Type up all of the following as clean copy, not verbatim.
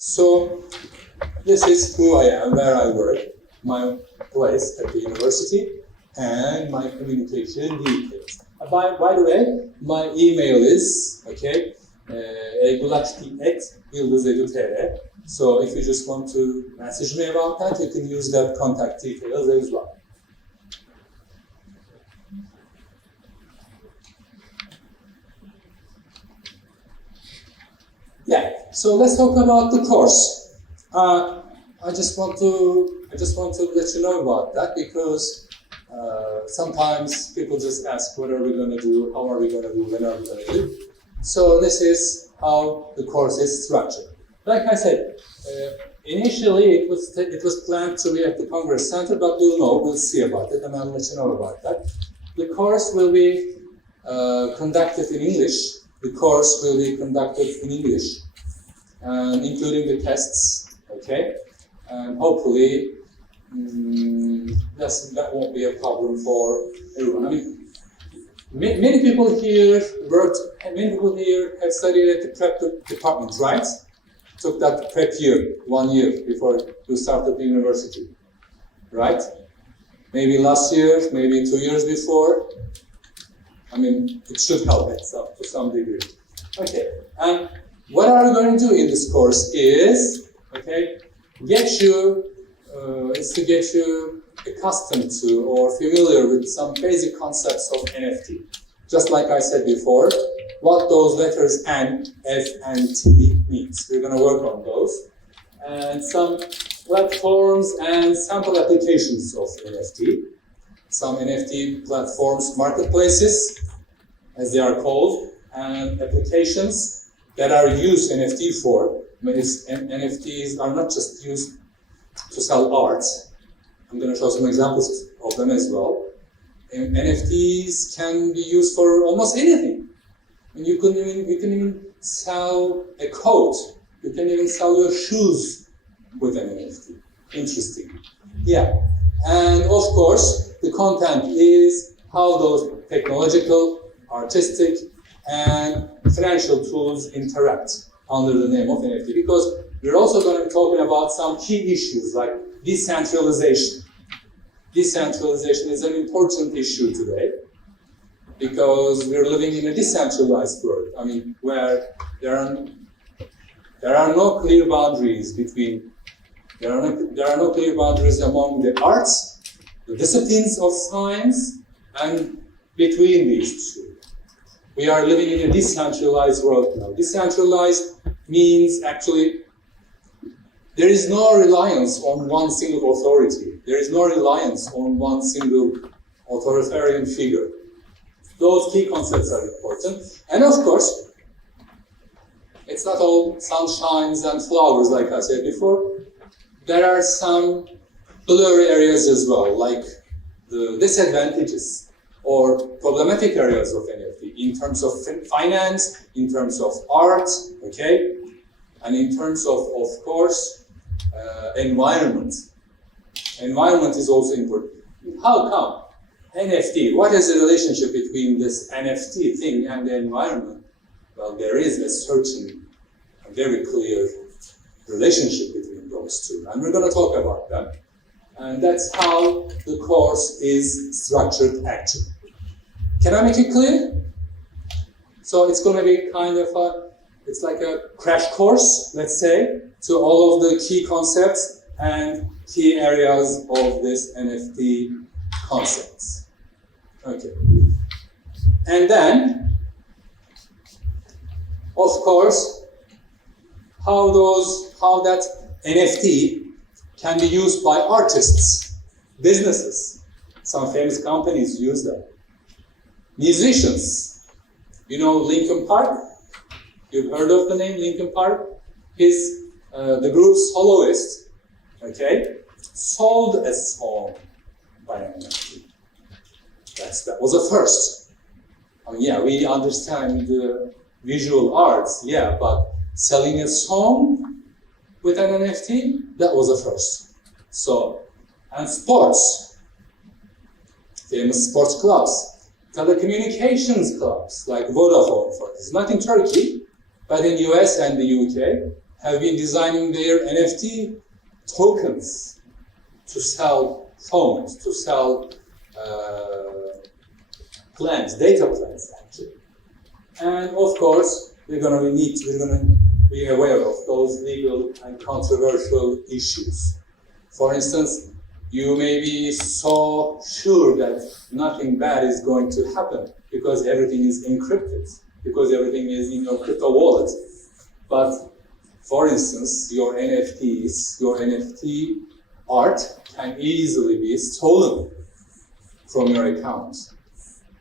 So this is who I am, where I work, my place at the university, and my communication details. By the way, my email is, egulakti@yıldızedu.tr. So if you just want to message me about that, you can use that contact details as well. Yeah, so let's talk about the course. I just want to let you know about that because sometimes people just ask, what are we going to do, how are we going to do, when are we going to do? So this is how the course is structured. Like I said, initially it was planned to be at the Congress Center, but we'll see about it, and I'll let you know about that. The course will be conducted in English. The course will be conducted in English, including the tests, okay? And hopefully, that won't be a problem for everyone. I mean, many people here have studied at the prep department, right? Took that prep year, 1 year before you started the university, right? Maybe last year, maybe 2 years before. I mean, it should help it to some degree. Okay, and what are we going to do in this course is, get you accustomed to or familiar with some basic concepts of NFT. Just like I said before, what those letters N, F, and T means. We're going to work on those. And some platforms and sample applications of NFT. Some NFT platforms, marketplaces, as they are called, and applications that are used NFT for. NFTs are not just used to sell art. I'm going to show some examples of them as well. And NFTs can be used for almost anything. And you can even sell a coat. You can even sell your shoes with an NFT. Interesting. Yeah. And of course, the content is how those technological, artistic, and financial tools interact under the name of NFT. Because we're also going to be talking about some key issues like decentralization. Decentralization is an important issue today because we're living in a decentralized world. I mean, where there are no clear boundaries between. There are no clear boundaries among the arts, the disciplines of science, and between these two. We are living in a decentralized world now. Decentralized means actually there is no reliance on one single authority. There is no reliance on one single authoritarian figure. Those key concepts are important. And of course, it's not all sunshines and flowers, like I said before. There are some blurry areas as well, like the disadvantages or problematic areas of NFT in terms of finance, in terms of art, and in terms of course, environment. Environment is also important. How come? NFT, what is the relationship between this NFT thing and the environment? Well, there is a certain, a very clear relationship between those two, and we're going to talk about them. And that's how the course is structured actually. Can I make it clear? So it's going to be kind of it's like a crash course, let's say, to all of the key concepts and key areas of this NFT concepts. Okay. And then, of course, how that NFT can be used by artists, businesses. Some famous companies use that. Musicians. You know Linkin Park? You've heard of the name Linkin Park? The group's soloist, sold a song by an NFT. That was a first. I mean, yeah, we understand the visual arts, but selling a song with an NFT, that was a first. So, and sports, famous sports clubs, telecommunications clubs like Vodafone, for instance, not in Turkey, but in US and the UK, have been designing their NFT tokens to sell phones, to sell plans, data plans actually. And of course, we're going to be aware of those legal and controversial issues. For instance, you may be so sure that nothing bad is going to happen because everything is encrypted, because everything is in your crypto wallet. But for instance, your NFTs, your NFT art can easily be stolen from your account.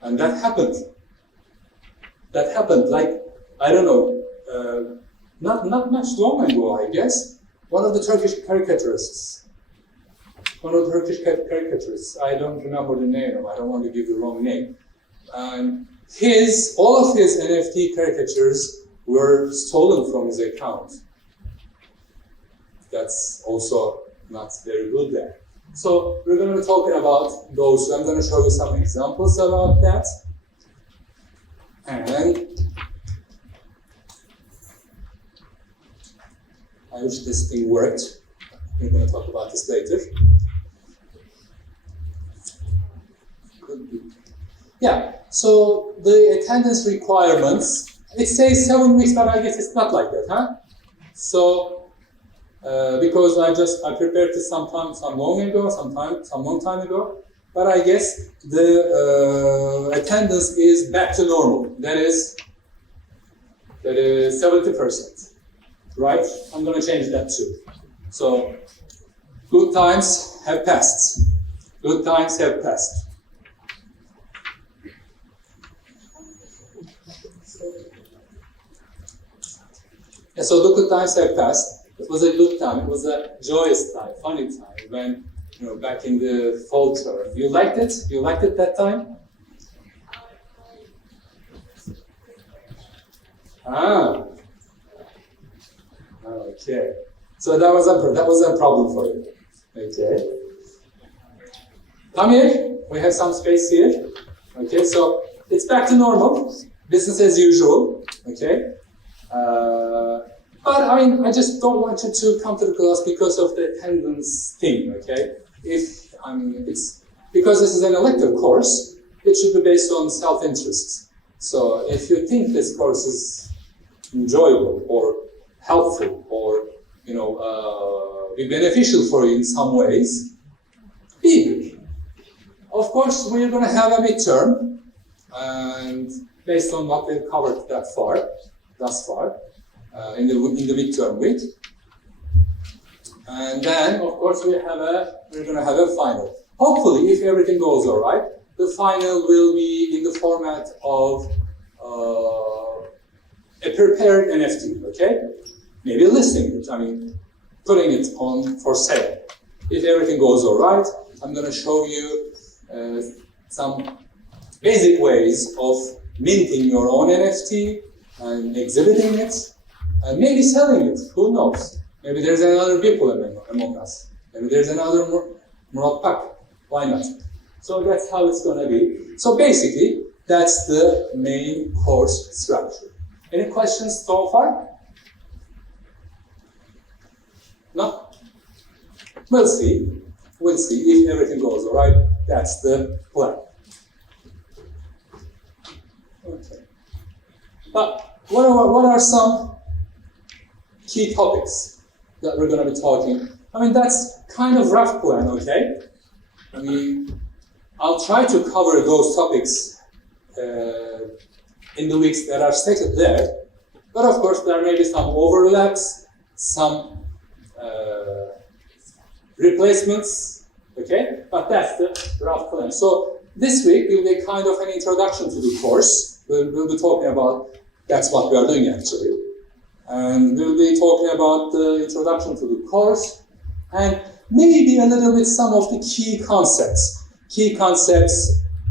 And that happened. That happened, like, I don't know, not much long ago, I guess. One of the Turkish caricaturists, I don't remember the name, I don't want to give the wrong name. And all of his NFT caricatures were stolen from his account. That's also not very good there. So we're going to be talking about those. I'm going to show you some examples about that. And I wish this thing worked. We're going to talk about this later. Could be. Yeah, so the attendance requirements, it says 7 weeks, but I guess it's not like that, huh? So, because I prepared this some long time ago, but I guess the attendance is back to normal. That is 70%, right? I'm going to change that too. So, good times have passed. Good times have passed. Yeah, so the good times have passed. It was a good time. It was a joyous time, funny time. When, back in the fall term. You liked it? You liked it that time? Ah. Okay. So that was a problem for you. Okay. Come here. We have some space here. Okay. So it's back to normal. Business as usual. Okay. But I just don't want you to come to the class because of the attendance thing, okay? It's because this is an elective course, it should be based on self-interest. So if you think this course is enjoyable or helpful or be beneficial for you in some ways, be here. Of course, we're going to have a midterm, and based on what we've covered thus far. In the midterm week, and then of course we're going to have a final. Hopefully, if everything goes all right, the final will be in the format of a prepared NFT. Okay, maybe listing it. Putting it on for sale. If everything goes all right, I'm going to show you some basic ways of minting your own NFT and exhibiting it. And maybe selling it, who knows? Maybe there's another people among us. Maybe there's another Murat Pak. Why not? So that's how it's going to be. So basically, that's the main course structure. Any questions so far? No? We'll see. We'll see if everything goes all right. That's the plan. Okay. But what are some key topics that we're going to be talking? That's kind of rough plan, okay? I'll try to cover those topics in the weeks that are stated there. But of course, there may be some overlaps, some replacements, okay? But that's the rough plan. So this week will be kind of an introduction to the course. We'll be talking about, that's what we are doing actually. And we'll be talking about the introduction to the course and maybe a little bit some of the key concepts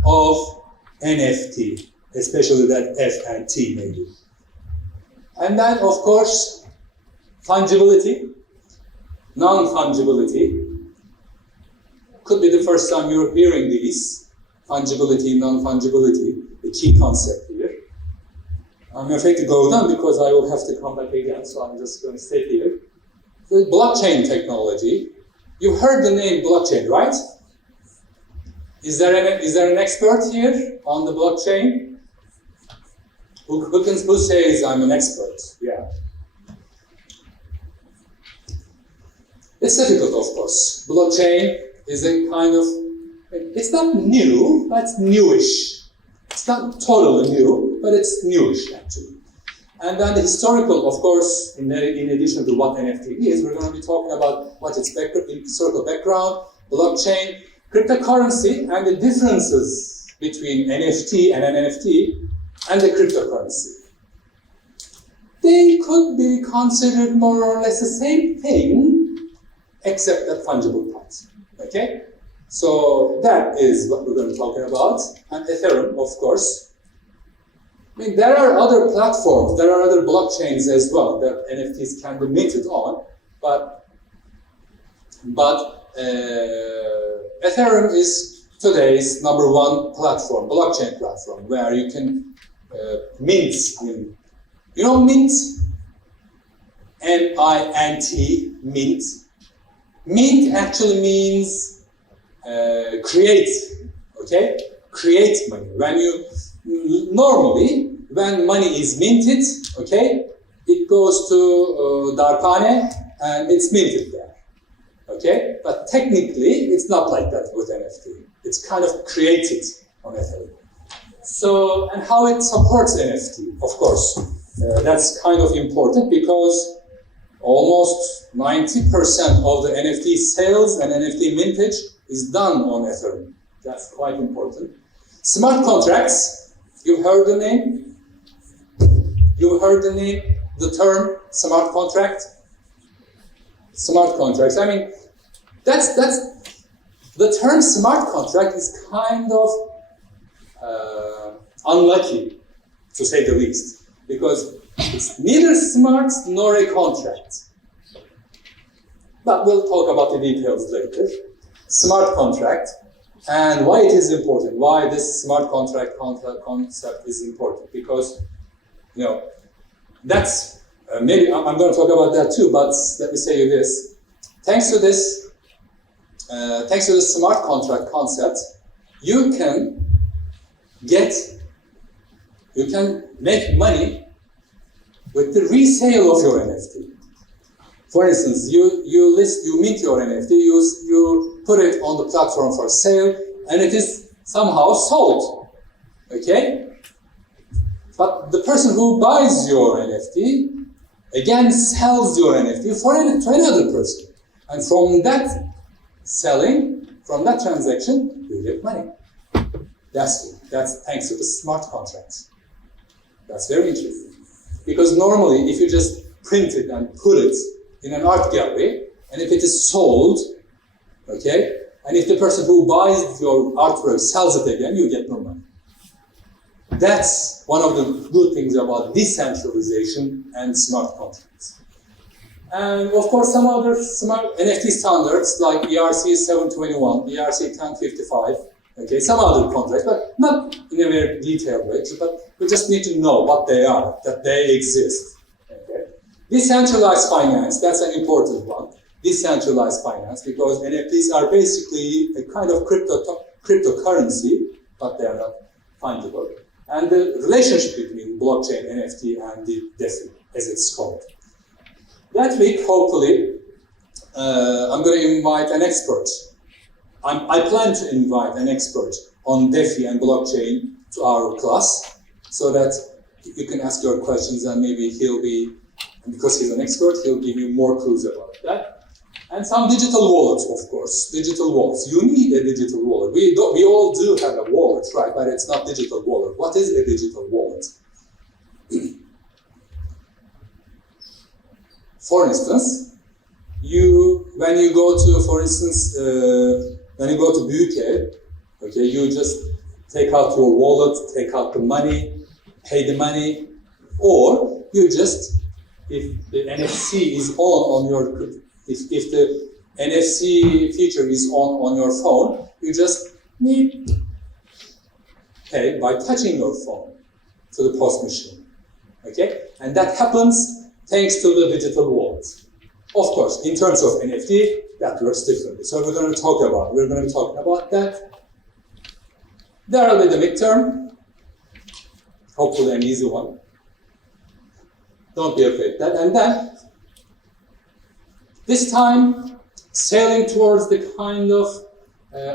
of NFT, especially that F and T maybe. And then, of course, fungibility, non-fungibility. Could be the first time you're hearing these, fungibility, non-fungibility, the key concept here. I'm afraid to go down because I will have to come back again, so I'm just going to stay here. The blockchain technology. You've heard the name blockchain, right? Is there an expert here on the blockchain? Who says I'm an expert? Yeah. It's difficult, of course. Blockchain is a kind of, it's not new, but it's newish. It's not totally new, but it's newish actually. And then the historical, of course, in addition to what NFT is, we're going to be talking about what its historical background, blockchain, cryptocurrency, and the differences between NFT and an NFT and the cryptocurrency. They could be considered more or less the same thing, except that fungible part. Okay? So that is what we're going to be talking about. And Ethereum, of course. I mean, there are other platforms, there are other blockchains as well that NFTs can be minted on, but Ethereum is today's #1 platform, blockchain platform, where you can mint. You know mint? M-I-N-T, mint. Mint actually means create, okay? Create money. Normally, when money is minted, okay, it goes to Darphane and it's minted there, okay? But technically, it's not like that with NFT. It's kind of created on Ethereum. So, and how it supports NFT, of course, that's kind of important because almost 90% of the NFT sales and NFT mintage is done on Ethereum. That's quite important. Smart contracts, you've heard the name? You've heard the name, the term smart contract? Smart contracts, I mean, that's the term smart contract is kind of unlucky, to say the least, because it's neither smart nor a contract. But we'll talk about the details later. Smart contract, and why it is important, why this smart contract concept is important, because, you know, that's, maybe I'm going to talk about that too, but let me say you this. Thanks to this smart contract concept, you can make money with the resale of your NFT. For instance, you mint your NFT, you put it on the platform for sale, and it is somehow sold, okay? But the person who buys your NFT, again sells your NFT to another person. And from that selling, from that transaction, you get money. That's thanks to the smart contracts. That's very interesting. Because normally, if you just print it and put it in an art gallery, and if it is sold, okay, and if the person who buys your artwork sells it again, you get no money. That's one of the good things about decentralization and smart contracts. And of course, some other smart NFT standards like ERC 721, ERC 1055, okay, some other contracts, but not in a very detailed way, but we just need to know what they are, that they exist. Okay. Decentralized finance, that's an important one. Decentralized finance, because NFTs are basically a kind of cryptocurrency, but they are not fungible. And the relationship between blockchain, NFT, and the DeFi, as it's called. That week, hopefully, I'm going to invite an expert. I plan to invite an expert on DeFi and blockchain to our class, so that you can ask your questions, and maybe he'll be, because he's an expert, he'll give you more clues about that. And some digital wallets, of course. Digital wallets. You need a digital wallet. We all do have a wallet, right? But it's not digital wallet. What is a digital wallet? For instance, when you go to Büyükev, okay, you just take out your wallet, take out the money, pay the money, or you just, if the NFC is on your, if the NFC feature is on your phone, you just pay by touching your phone to the POS machine. Okay? And that happens thanks to the digital world. Of course, in terms of NFT, that works differently. So we're going to be talking about that. There will be the midterm, hopefully an easy one. Don't be afraid of that. And then, this time, sailing towards the kind of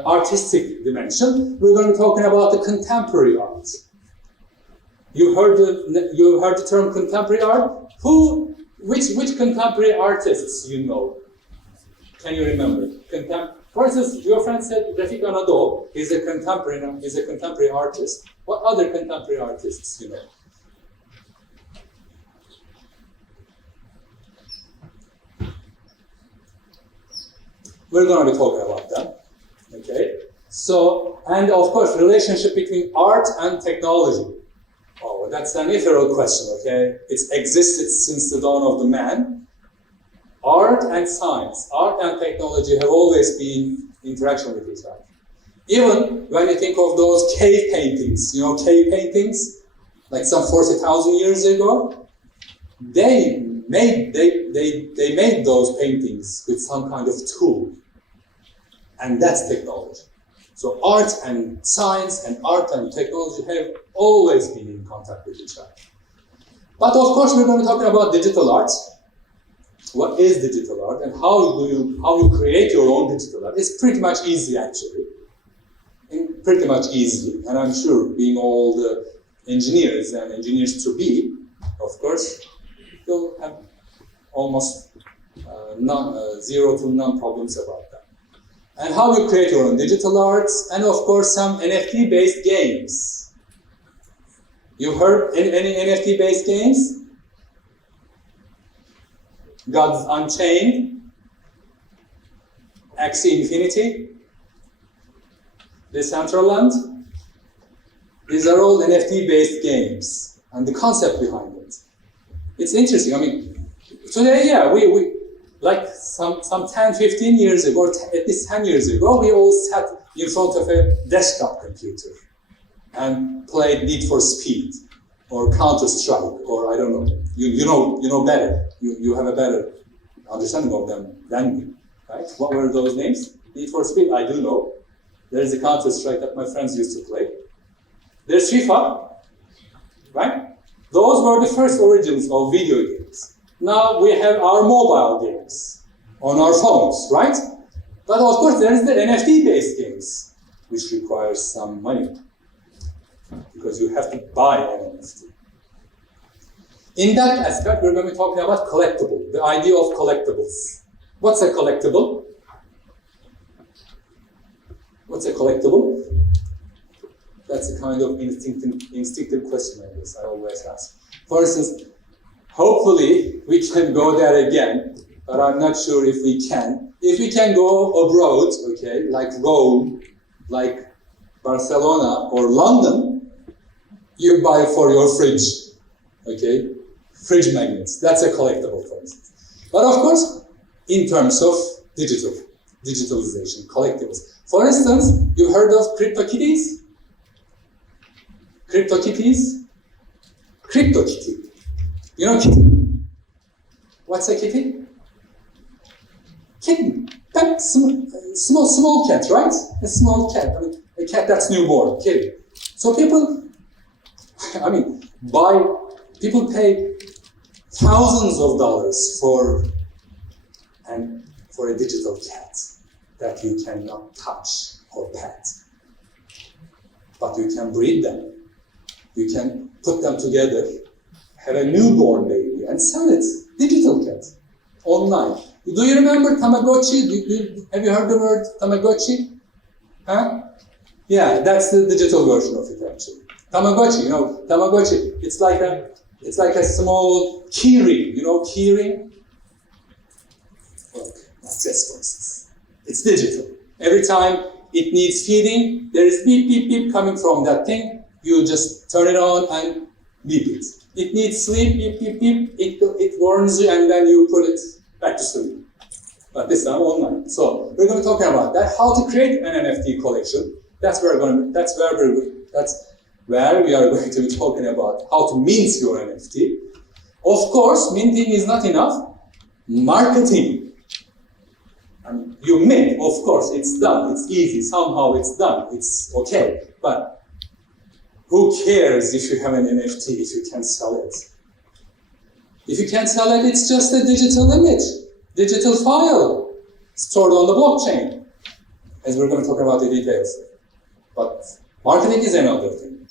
artistic dimension, we're going to be talking about the contemporary art. You heard the term contemporary art? Which contemporary artists you know? Can you remember? For instance, your friend said Refik Anadol is a contemporary artist. What other contemporary artists you know? We're going to be talking about them. Okay? So, and of course, relationship between art and technology. Oh, that's an ethereal question, okay? It's existed since the dawn of the man. Art and science, art and technology have always been in interaction with each other. Even when you think of those cave paintings, you know, cave paintings, like some 40,000 years ago, they made those paintings with some kind of tool. And that's technology. So art and science and art and technology have always been in contact with each other. But of course, we're going to be talking about digital art. What is digital art and how you create your own digital art? It's pretty much easy, actually. Pretty much easy. And I'm sure, being all the engineers and engineers to be, of course, you'll have almost zero to none problems about that. And how you create your own digital arts, and of course some NFT-based games. You heard any NFT-based games? Gods Unchained, Axie Infinity, Decentraland. These are all NFT-based games, and the concept behind it. It's interesting. I mean, today, yeah, we like some 10, 15 years ago, or at least 10 years ago, we all sat in front of a desktop computer and played Need for Speed or Counter-Strike, or I don't know. You know better. You have a better understanding of them than me, right? What were those names? Need for Speed, I do know. There's a Counter-Strike that my friends used to play. There's FIFA, right? Those were the first origins of video games. Now we have our mobile games on our phones, right? But of course there is the NFT-based games, which requires some money, because you have to buy an NFT. In that aspect, we're going to be talking about collectible, the idea of collectibles. What's a collectible? What's a collectible? That's a kind of instinctive question, I guess, I always ask. For instance, hopefully we can go there again, but I'm not sure if we can. If we can go abroad, okay, like Rome, like Barcelona or London, you buy for your fridge, okay? Fridge magnets, that's a collectible, for instance. But of course, in terms of digitalization, collectibles. For instance, you've heard of CryptoKitties? CryptoKitties? CryptoKitty. You know kitty? What's a kitty? Kitten. Pet, small cat, right? A small cat. I mean, a cat that's newborn, kitty. So people pay thousands of dollars for a digital cat that you cannot touch or pet. But you can breed them. You can put them together, have a newborn baby, and sell it. Digital cat, online. Do you remember Tamagotchi? Have you heard the word Tamagotchi? Huh? Yeah, that's the digital version of it, actually. Tamagotchi, Tamagotchi. It's like a small keyring, keyring. Look, that's this, for instance. It's digital. Every time it needs feeding, there is beep, beep, beep coming from that thing. You just turn it on and beep it. It needs sleep, beep, beep, beep. It warns you, and then you put it back to sleep. But this time online. So we're going to be talking about that. How to create an NFT collection. That's where where we are going to be talking about how to mint your NFT. Of course, minting is not enough. Marketing. I mean, you mint, of course, it's done, it's easy, somehow it's done, it's okay. But who cares if you have an NFT if you can't sell it? If you can't sell it, it's just a digital image, digital file, stored on the blockchain, as we're going to talk about the details. But marketing is another thing,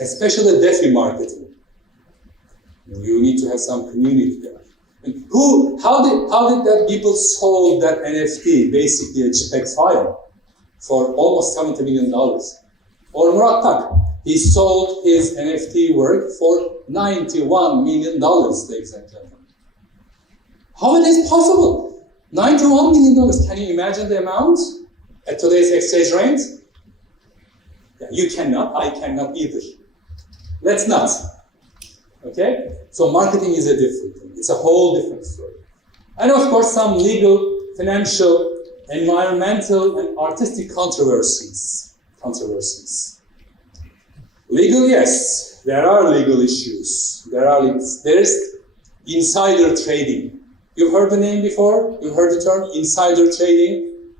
especially DeFi marketing. You need to have some community there. And how did that people sold that NFT, basically a JPEG file, for almost $70 million? Or Murat Tak, he sold his NFT work for $91 million, ladies and gentlemen. How it is possible? $91 million, can you imagine the amount at today's exchange rate? Yeah, you cannot, I cannot either. Let's not. Okay? So marketing is a different thing. It's a whole different story. And of course, some legal, financial, environmental, and artistic controversies. Legal, yes, there are legal issues. There's insider trading. You've heard the name before? You've heard the term insider trading?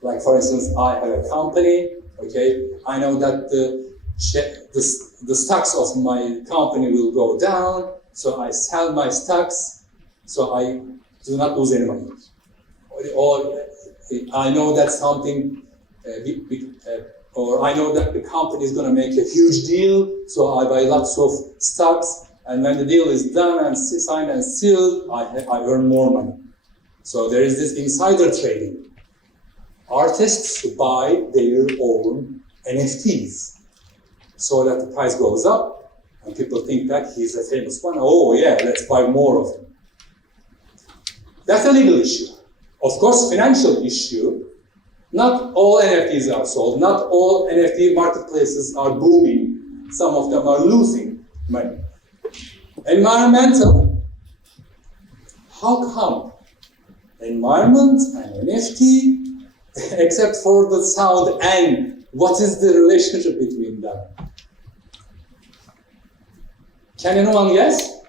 Like, for instance, I have a company, okay? I know that the stocks of my company will go down, so I sell my stocks, so I do not lose any money. Or I know that something, or I know that the company is going to make a huge deal, so I buy lots of stocks, and when the deal is done and signed and sealed, I earn more money. So there is this insider trading. Artists buy their own NFTs so that the price goes up, and people think that he's a famous one. Oh yeah, let's buy more of him. That's a legal issue. Of course, financial issue. Not all NFTs are sold. Not all NFT marketplaces are booming. Some of them are losing money. Environmental. How come environment and NFT, except for the sound, and what is the relationship between them? Can anyone guess?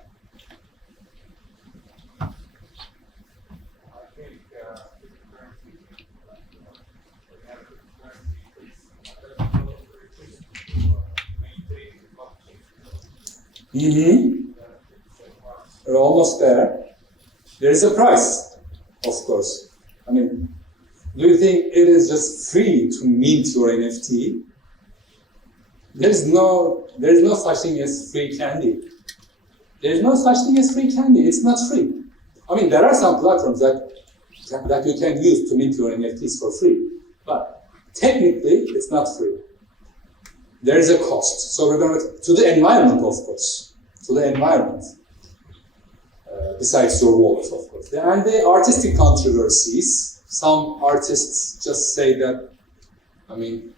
We're almost there. There is a price, of course. I mean, do you think it is just free to mint your NFT? There is no such thing as free candy. There is no such thing as free candy. It's not free. I mean, there are some platforms that you can use to mint your NFTs for free, but technically, it's not free. There is a cost. So we're going to the environment, of course, to the environment. Besides your wallet, of course. And the artistic controversies. Some artists just say that, I mean,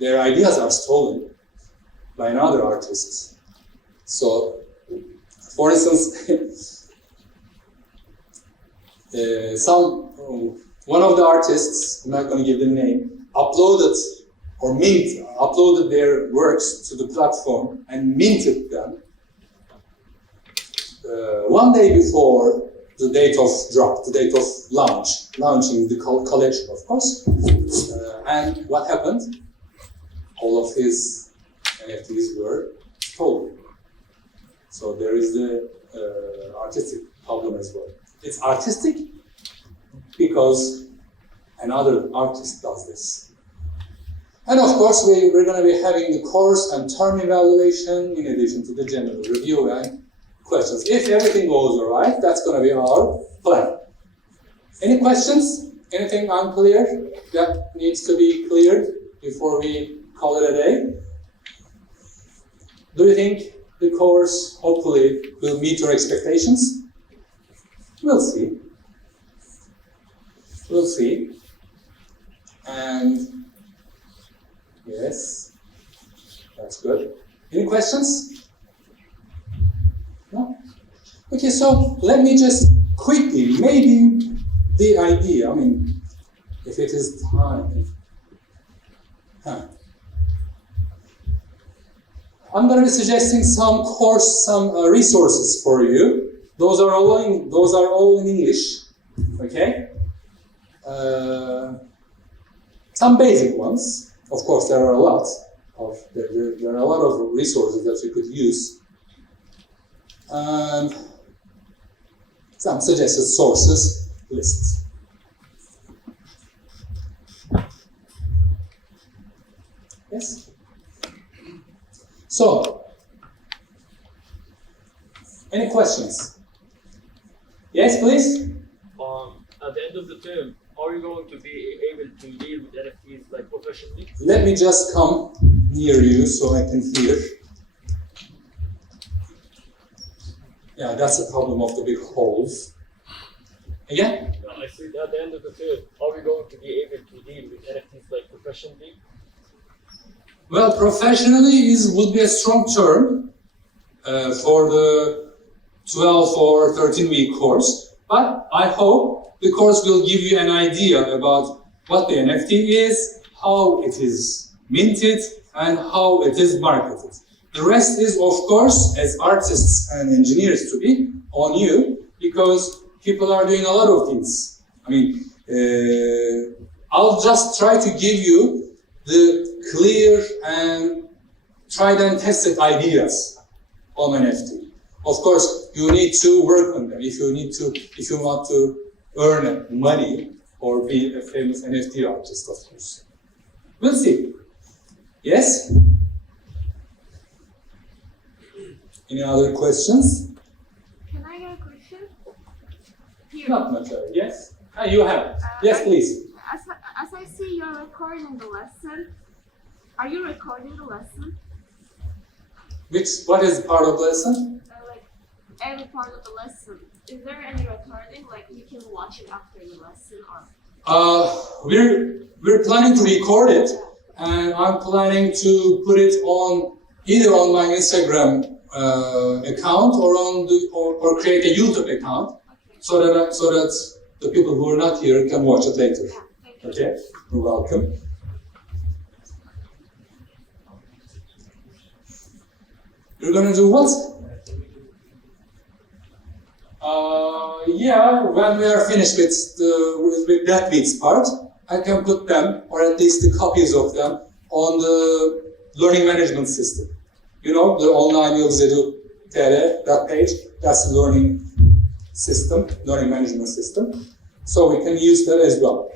their ideas are stolen by another artist. So, for instance, one of the artists, I'm not going to give the name, uploaded their works to the platform and minted them one day before the date of drop, the date of launching the collection, of course. And what happened? All of his NFTs were stolen. So there is the artistic problem as well. It's artistic because another artist does this. And of course, we're going to be having the course and term evaluation in addition to the general review and questions. If everything goes all right, that's going to be our plan. Any questions? Anything unclear that needs to be cleared before we call it a day? Do you think the course hopefully will meet your expectations? We'll see. We'll see. And yes, that's good. Any questions? No? Okay, so let me just quickly, maybe the idea, I mean, if it is time. I'm going to be suggesting some resources for you. Those are all in English. Okay. Some basic ones. Of course, there are a lot of resources that you could use. And some suggested sources lists. Yes? So, any questions? Yes, please? At the end of the term, are you going to be able to deal with NFTs like professionally? Let me just come near you so I can hear. Yeah, that's the problem of the big holes. Again? I said at the end of the term, are we going to be able to deal with NFTs like professionally? Well, professionally would be a strong term for the 12 or 13-week course, but I hope the course will give you an idea about what the NFT is, how it is minted, and how it is marketed. The rest is, of course, as artists and engineers to be, on you, because people are doing a lot of things. I mean, I'll just try to give you the clear and tried and tested ideas on NFT. Of course, you need to work on them if you want to earn money or be a famous NFT artist, of course. We'll see. Yes? Any other questions? Can I get a question? Here. Not much. Yes? You have. Yes, please. As I see you're recording the lesson, are you recording the lesson? What is part of the lesson? Like every part of the lesson. Is there any recording? Like you can watch it after the lesson or? We're planning to record it, and I'm planning to put it on either on my Instagram account or create a YouTube account, Okay. so that the people who are not here can watch it later. Yeah, thank you. Okay, you're welcome. You're gonna do what? Yeah, when we are finished with that week's part, I can put them, or at least the copies of them, on the learning management system. You know, the online Yıldız that page, that's the learning management system. So we can use that as well.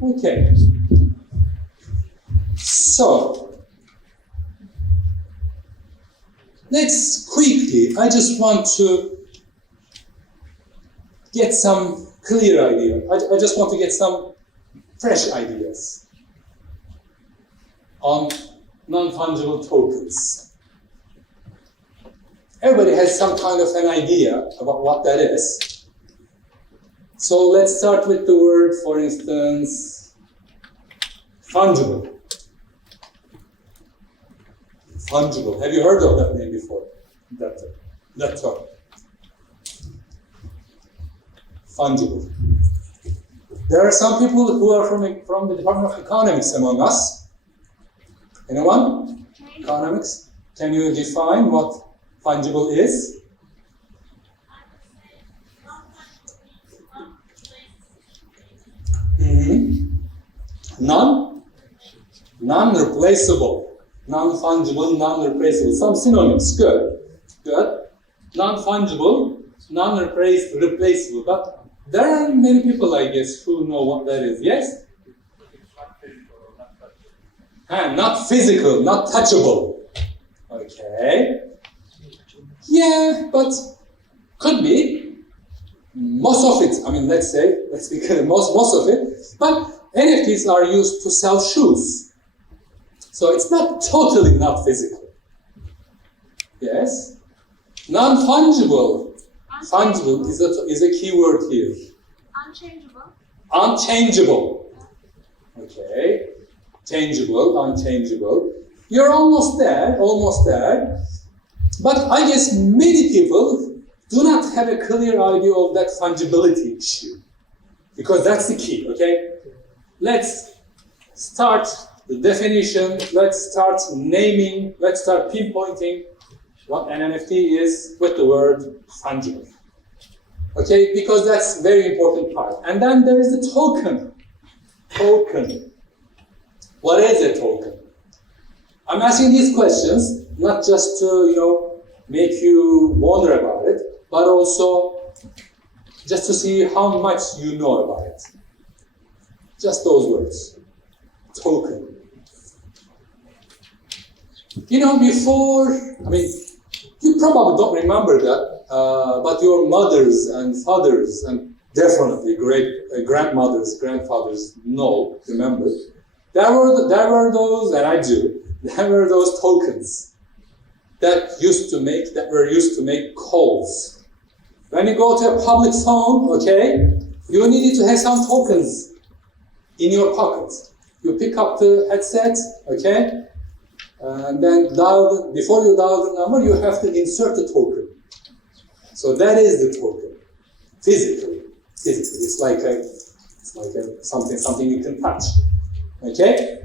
Okay. So, let's quickly, I just want to get some clear idea. I just want to get some fresh ideas on non-fungible tokens. Everybody has some kind of an idea about what that is. So let's start with the word, for instance, fungible. Fungible. Have you heard of that name before? That term. Fungible. There are some people who are from the Department of Economics among us. Anyone? Economics? Can you define what fungible is? Non-replaceable. Non-fungible, non-replaceable. Some synonyms. Good. Non-fungible, non-replaceable. But there are many people, I guess, who know what that is. Yes? Not physical, not touchable. Okay. Yeah, but could be. Most of it, I mean, let's be clear, most of it. But NFTs are used to sell shoes. So it's not totally not physical. Yes? Non-fungible. Fungible is a key word here. Unchangeable. Unchangeable. Okay. Changeable, unchangeable. You're almost there. But I guess many people do not have a clear idea of that fungibility issue. Because that's the key, okay? Let's start the definition, let's start naming, let's start pinpointing what an NFT is with the word fungible. Okay, because that's a very important part. And then there is the token. Token. What is a token? I'm asking these questions not just to, make you wonder about it, but also just to see how much you know about it. Just those words. Token. Before, you probably don't remember that, but your mothers and fathers and definitely great grandmothers, grandfathers remember. There were those, and I do, there were those tokens that were used to make calls. When you go to a public phone, okay, you needed to have some tokens in your pocket. You pick up the headset, okay, and then before you dial the number, you have to insert the token. So that is the token, physically. It's like something you can touch, okay.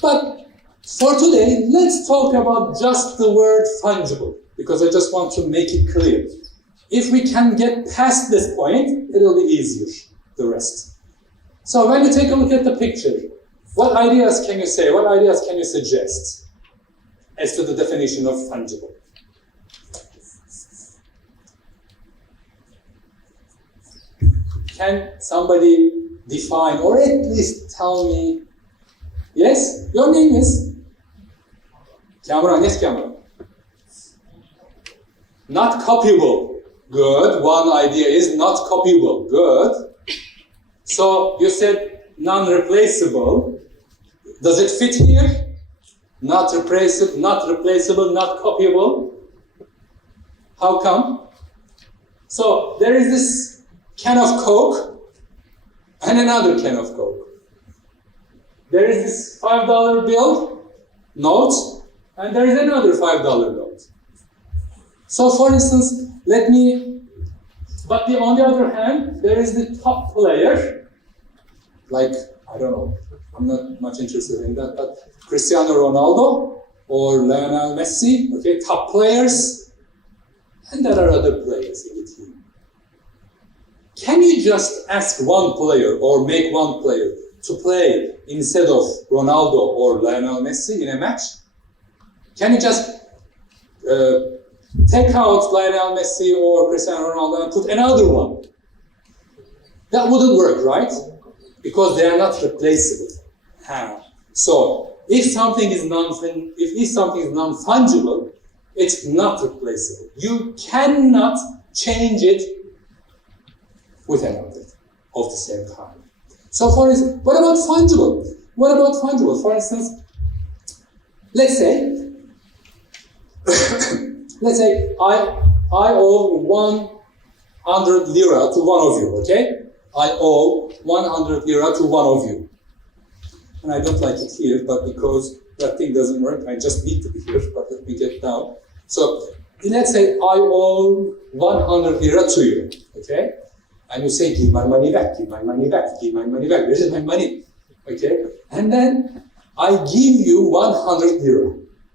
But for today, let's talk about just the word fungible, because I just want to make it clear. If we can get past this point, it'll be easier, the rest. So when you take a look at the picture, what ideas can you say? What ideas can you suggest as to the definition of fungible? Can somebody define or at least tell me? Yes? Your name is? Cameron. Yes, Cameron. Not copyable. Good. One idea is not copyable. Good. So you said non-replaceable. Does it fit here? Not replaceable, not copyable. How come? So there is this can of Coke and another can of Coke. There is this $5 bill note and there is another $5 note. So for instance, on the other hand, there is the top player, like, I don't know, I'm not much interested in that, but Cristiano Ronaldo or Lionel Messi, okay, top players, and there are other players in the team. Can you just ask one player or make one player to play instead of Ronaldo or Lionel Messi in a match? Can you just take out Lionel Messi or Cristiano Ronaldo and put another one? That wouldn't work, right? Because they are not replaceable. So if something is non-fungible, it's not replaceable. You cannot change it with another of the same kind. So for instance, what about fungible? For instance, let's say I owe 100 lira to one of you, okay? I owe 100 lira to one of you. And I don't like it here, but because that thing doesn't work, I just need to be here, but let me get down. So let's say I owe 100 lira to you, okay? And you say, give my money back, give my money back, give my money back. Where is my money? Okay? And then I give you 100 lira.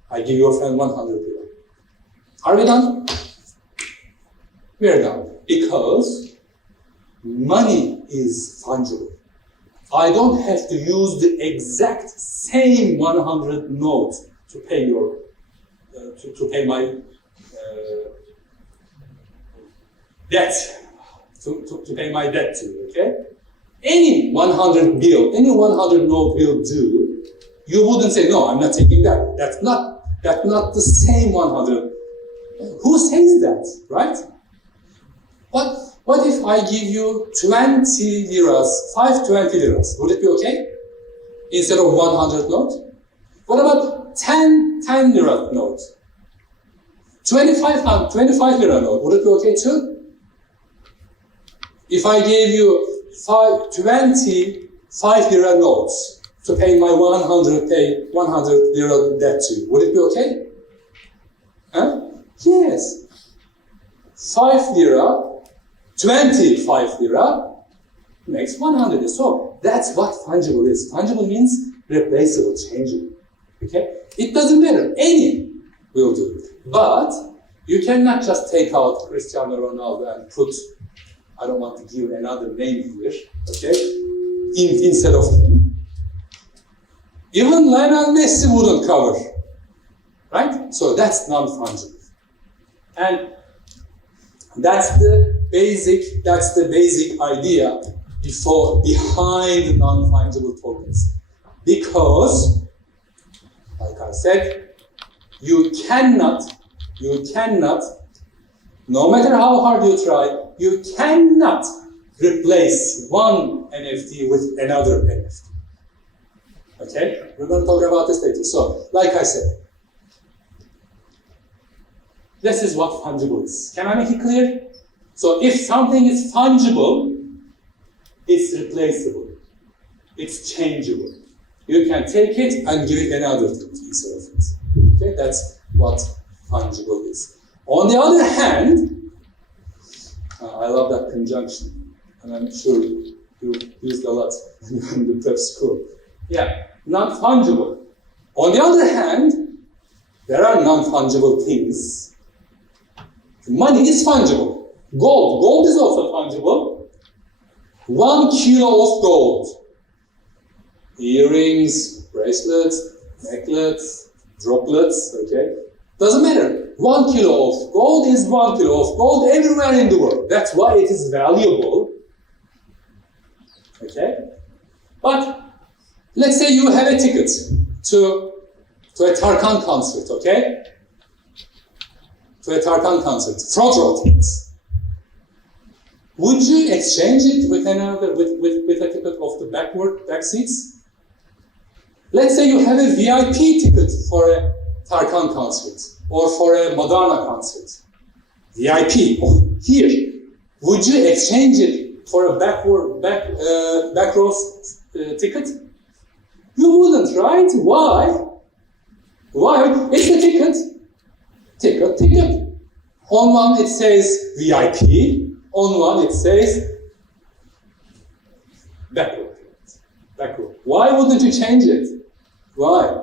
I give your friend 100 lira. Are we done? We are done. Because money is fungible. I don't have to use the exact same 100 note to pay pay my debt. To pay my debt to you, okay? Any 100 note will do. You wouldn't say, no, I'm not taking that. That's not the same 100. Who says that, right? What if I give you 20 liras, 520 liras? Would it be okay? Instead of 100 note? What about 10 lira note? 25 lira note, would it be okay too? If I gave you 25 lira notes to pay my 100 lira debt to you, would it be okay? Huh? Yes. 5 lira, 25 lira makes 100. So that's what fungible is. Fungible means replaceable, changeable. Okay? It doesn't matter. Any will do. But you cannot just take out Cristiano Ronaldo and put, I don't want to give another name here, okay, instead of him. Even Lionel Messi wouldn't cover, right? So that's non-fungible. And that's the basic idea behind non-fungible tokens. Because, like I said, you cannot, no matter how hard you try, you cannot replace one NFT with another NFT. Okay? We're going to talk about this later. So, like I said, this is what fungible is. Can I make it clear? So, if something is fungible, it's replaceable. It's changeable. You can take it and give it another thing instead of it. Okay? That's what fungible is. On the other hand, I love that conjunction, and I'm sure you used a lot in the prep school. Yeah, non-fungible. On the other hand, there are non-fungible things. Money is fungible. Gold is also fungible. 1 kilo of gold. Earrings, bracelets, necklaces, droplets, okay? Doesn't matter. 1 kilo of gold is 1 kilo of gold everywhere in the world. That's why it is valuable. Okay? But let's say you have a ticket to a Tarkan concert, okay? To a Tarkan concert, front row tickets. Would you exchange it with a ticket of the back seats? Let's say you have a VIP ticket for a Tarkan concert or for a Madonna concert. VIP, here. Would you exchange it for a back row ticket? You wouldn't, right? Why? Why? It's a ticket. Ticket. On one it says VIP, on one it says back row. Why wouldn't you change it? Why?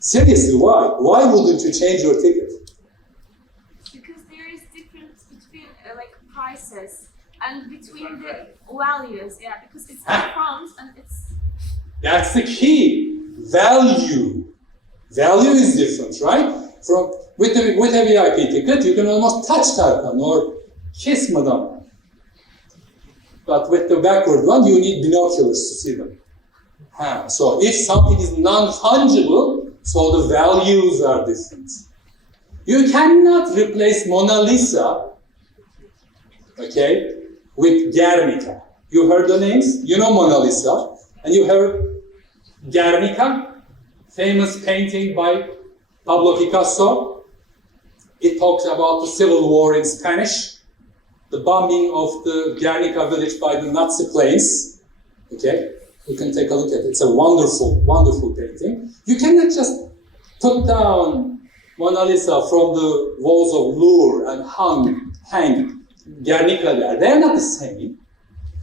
Seriously, why? Why wouldn't you change your ticket? Because there is difference between prices and between the values. Yeah, because it's upfront and it's. That's the key. Value. Value is different, right? With a VIP ticket, you can almost touch Tarkan or kiss Madonna. But with the backward one, you need binoculars to see them. So if something is non-fungible, so the values are different. You cannot replace Mona Lisa, okay, with Guernica. You heard the names? You know Mona Lisa. And you heard Guernica, famous painting by Pablo Picasso. It talks about the civil war in Spanish, the bombing of the Guernica village by the Nazi planes. Okay, you can take a look at it. It's a wonderful, wonderful painting. You cannot just put down Mona Lisa from the walls of Louvre and hang Guernica there. They're not the same.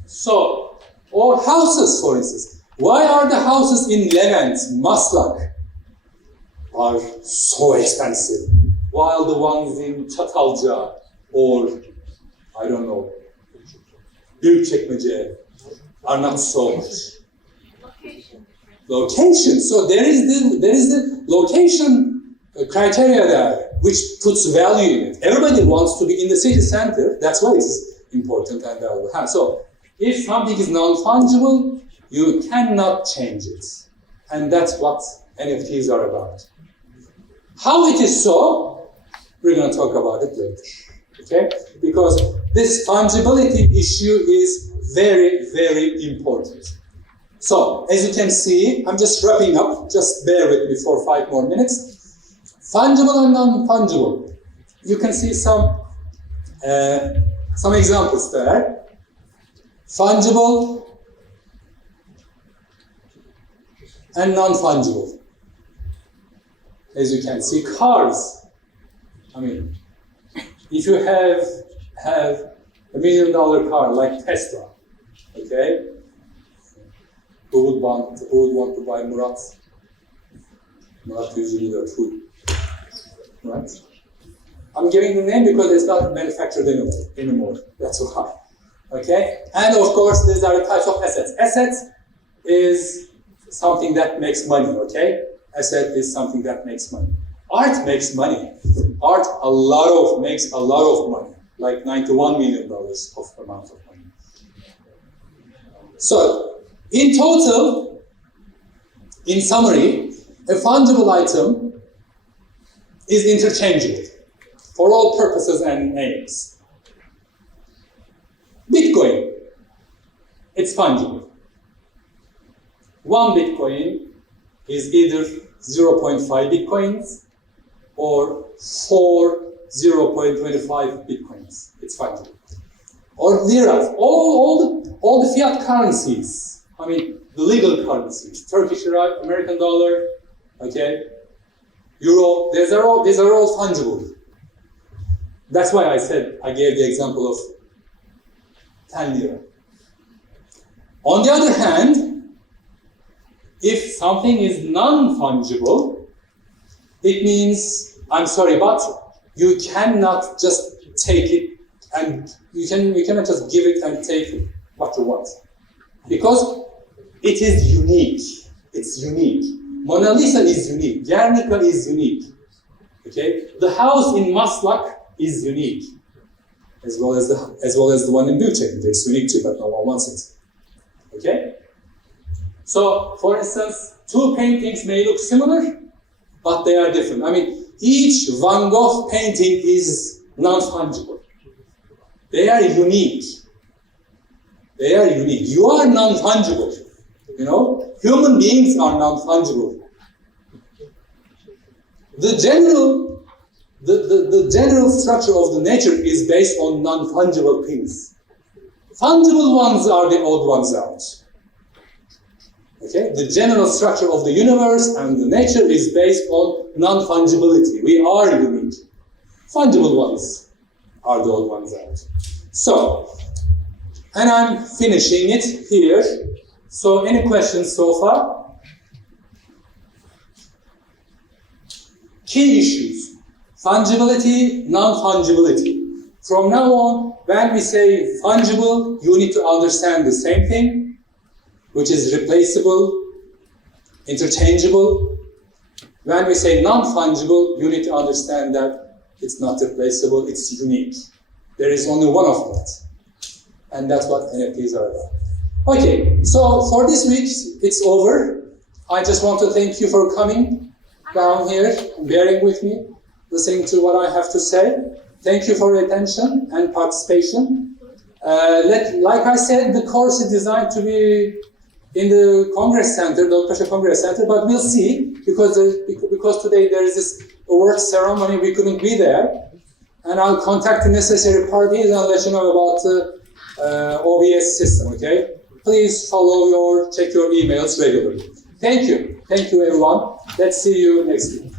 So, or houses, for instance. Why are the houses in Levant, Maslak, are so expensive, while the ones in Çatalca or, I don't know, Büyükçekmece are not so much? Location. So there is the location criteria there, which puts value in it. Everybody wants to be in the city center. That's why it's important and valuable. So if something is non-fungible, you cannot change it. And that's what NFTs are about. How it is so, we're going to talk about it later. Okay? Because this fungibility issue is very, very important. So, as you can see, I'm just wrapping up. Just bear with me for 5 more minutes. Fungible and non-fungible. You can see some examples there. Fungible and non-fungible. As you can see, cars. I mean, if you have $1 million car like Tesla, okay, Who would want to buy Murat? Murat usually the food, right? I'm giving the name because it's not manufactured anymore. That's why. Okay? And of course, these are the types of assets. Assets is something that makes money, okay? Asset is something that makes money. Art makes money. Art makes a lot of money, like $91 million of amount of money. So, in total, in summary, a fungible item is interchangeable for all purposes and aims. Bitcoin, it's fungible. One Bitcoin is either 0.5 Bitcoins or 4 0.25 Bitcoins. It's fungible. Or liras, all the fiat currencies. I mean, the legal currencies. Turkish lira, American dollar, okay, euro. These are all fungible. That's why I gave the example of 10 lira. On the other hand, if something is non-fungible, it means, I'm sorry, but you cannot just take it and you cannot just give it and take what you want. Because it is unique. It's unique. Mona Lisa is unique. Guernica is unique. Okay? The house in Maslak is unique. As well as the one in Büyükçekmece. It's unique too, but no one wants it. Okay? So, for instance, two paintings may look similar, but they are different. I mean, each Van Gogh painting is non-fungible. They are unique. They are unique. You are non-fungible. You know, human beings are non-fungible. The general structure of the nature is based on non-fungible things. Fungible ones are the odd ones out. Okay? The general structure of the universe and the nature is based on non-fungibility. We are unique. Fungible ones are the odd ones out. So, and I'm finishing it here. So, any questions so far? Key issues. Fungibility, non-fungibility. From now on, when we say fungible, you need to understand the same thing, which is replaceable, interchangeable. When we say non-fungible, you need to understand that it's not replaceable, it's unique. There is only one of that. And that's what NFTs are about. Okay, so for this week, it's over. I just want to thank you for coming down here, bearing with me, listening to what I have to say. Thank you for your attention and participation. Like I said, the course is designed to be in the Congress Center, the Pasha Congress Center, but we'll see, because today there is this award ceremony, we couldn't be there. And I'll contact the necessary parties and let you know about the OBS system, okay? Please check your emails regularly. Thank you. Thank you, everyone. Let's see you next week.